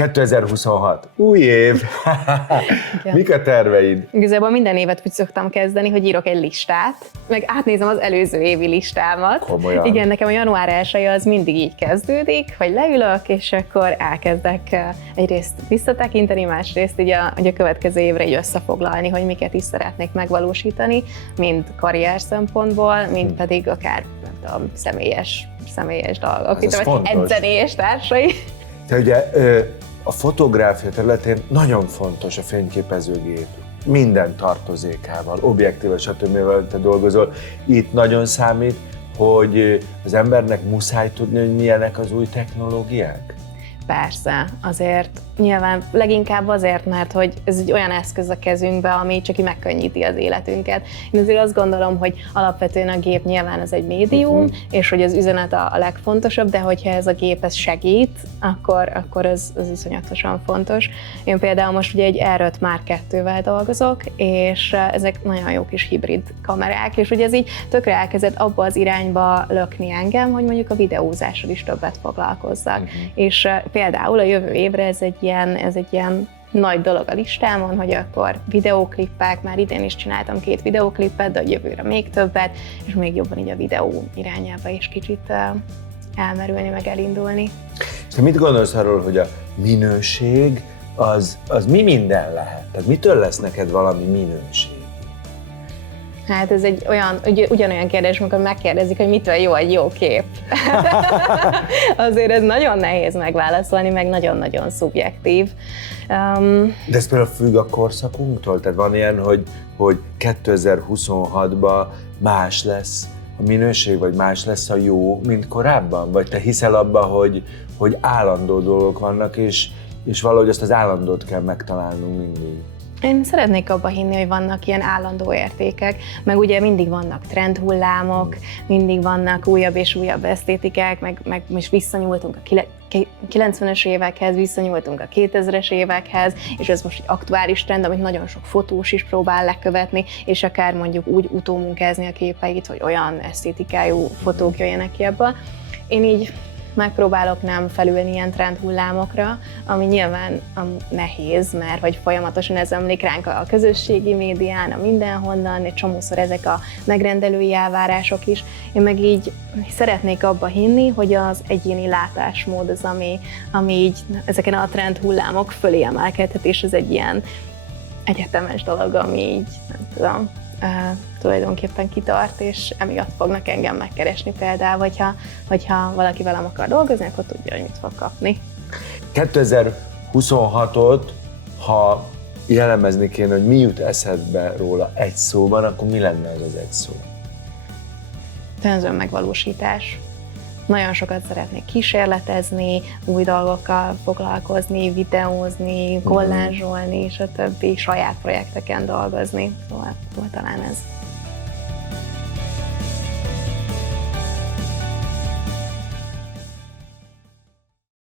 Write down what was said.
2026, új év! Mik a terveid? Igazából minden évet úgy szoktam kezdeni, hogy írok egy listát, meg átnézem az előző évi listámat. Komolyan? Igen, nekem a január 1 az mindig így kezdődik, hogy leülök, és akkor elkezdek egyrészt visszatekinteni, másrészt így a következő évre így összefoglalni, hogy miket is szeretnék megvalósítani, mind karrier szempontból, mind pedig akár nem tudom, személyes dolgok, mint edzeni és társai. Te ugye a fotográfia területén nagyon fontos a fényképezőgép. Minden tartozékával, objektível, stb. Te dolgozol. Itt nagyon számít, hogy az embernek muszáj tudni, hogy milyenek az új technológiák? Persze, azért nyilván leginkább azért, mert hogy ez egy olyan eszköz a kezünkbe, ami csak így megkönnyíti az életünket. Én azért azt gondolom, hogy alapvetően a gép nyilván az egy médium, és hogy az üzenet a legfontosabb, de hogyha ez a gép ez segít, akkor az iszonyatosan fontos. Én például most ugye egy R5 Mark II-vel dolgozok, és ezek nagyon jó kis hibrid kamerák, és ugye ez így tökre elkezdett abba az irányba lökni engem, hogy mondjuk a videózással is többet foglalkozzak. És például a jövő évre ez egy ilyen nagy dolog a listámon, hogy akkor videóklippek, már idén is csináltam 2 videóklippet, de a jövőre még többet, és még jobban így a videó irányába is kicsit elmerülni, meg elindulni. És te mit gondolsz arról, hogy a minőség az mi minden lehet? Tehát mitől lesz neked valami minőség? Hát ez egy ugyanolyan kérdés, amikor megkérdezik, hogy mitől jó egy jó kép. Azért ez nagyon nehéz megválaszolni, meg nagyon-nagyon szubjektív. De ez például függ a korszakunktól? Tehát van ilyen, hogy 2026-ban más lesz a minőség, vagy más lesz a jó, mint korábban? Vagy te hiszel abba, hogy állandó dolgok vannak, és valahogy azt az állandót kell megtalálnunk mindig? Én szeretnék abba hinni, hogy vannak ilyen állandó értékek, meg ugye mindig vannak trendhullámok, mindig vannak újabb és újabb esztétikák, meg most visszanyúltunk a 90-es évekhez, visszanyúltunk a 2000-es évekhez, és ez most egy aktuális trend, amit nagyon sok fotós is próbál lekövetni, és akár mondjuk úgy utómunkázni a képeit, hogy olyan esztétikájú fotók jöjjenek ki ebből. Én így megpróbálok nem felülni ilyen trendhullámokra, ami nyilván nehéz, mert hogy folyamatosan ez emlék ránk a közösségi médián, a mindenhonnan, egy csomószor ezek a megrendelői elvárások is. Én meg így szeretnék abba hinni, hogy az egyéni látásmód az, ami így ezeken a trendhullámok fölé emelkedhet, és ez egy ilyen egyetemes dolog, ami így, nem tudom, tulajdonképpen kitart, és emiatt fognak engem megkeresni például, hogyha valaki velem akar dolgozni, akkor tudja, hogy mit fog kapni. 2026-ot, ha jellemezni kéne, hogy mi jut eszedbe róla egy szóban, akkor mi lenne ez az egy szó? Az önmegvalósítás. Nagyon sokat szeretnék kísérletezni, új dolgokkal foglalkozni, videózni, kollázsolni, és a többi saját projekteken dolgozni. Szóval talán ez.